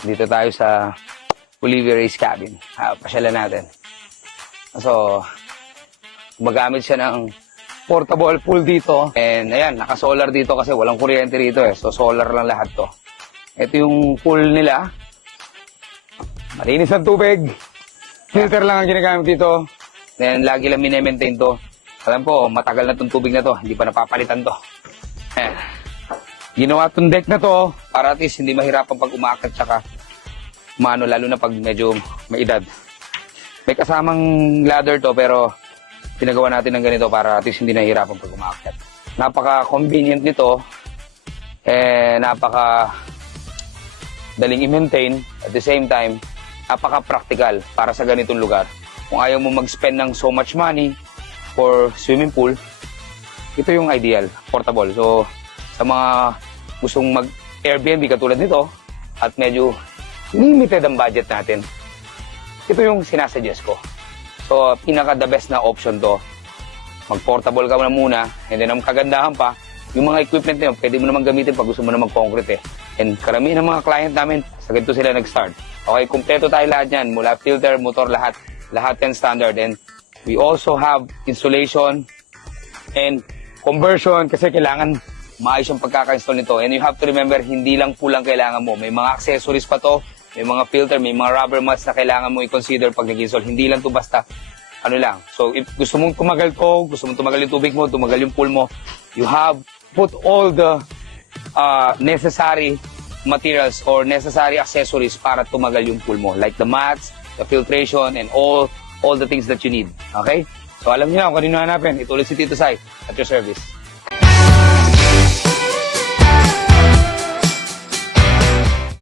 Dito tayo sa Olivia Ray's cabin. Pasyalan natin. So, gumagamit siya ng portable pool dito. And ayan, naka-solar dito kasi walang kuryente rito eh. So, solar lang lahat to. Ito yung pool nila. Malinis ang tubig. Filter lang ang ginagamit dito. Then, lagi lang mine-maintain to. Alam po, matagal na itong tubig na to. Hindi pa napapalitan to. Ginawa itong deck na to para at least hindi mahirapan pag umaakit tsaka maano, lalo na pag medyo may edad. May kasamang ladder to pero pinagawa natin ng ganito para at least hindi nahihirapan pag umaakit. Napaka-convenient nito. Napaka-daling i-maintain. At the same time, napaka-practical para sa ganitong lugar. Kung ayaw mo mag-spend ng so much money for swimming pool, ito yung ideal, portable. So, sa mga gustong mag-Airbnb katulad nito at medyo limited ang budget natin, ito yung sinasuggest ko. So, pinaka-the best na option to. Mag-portable ka muna, and then ang kagandahan pa, yung mga equipment na yun, pwede mo naman gamitin pag gusto mo na mag-concrete eh. And karamihan ng mga client namin, sa ganito sila nag-start. Okay, kumpleto tayo lahat yan. Mula filter, motor, lahat yan standard. And we also have installation and conversion kasi kailangan maayos yung pagkaka-install nito. And you have to remember, hindi lang pulang kailangan mo. May mga accessories pa to, may mga filter, may mga rubber mats na kailangan mo i-consider pag nag-install. Hindi lang to basta ano lang. So if gusto mong tumagal to, gusto mong tumagal yung tubig mo, tumagal yung pool mo, you have put all the necessary materials or necessary accessories para tumagal yung pool mo. Like the mats, the filtration, and all the things that you need. Okay? So alam niyo na kung kanino hanapin. Ito ulit si Tito Sai at your service.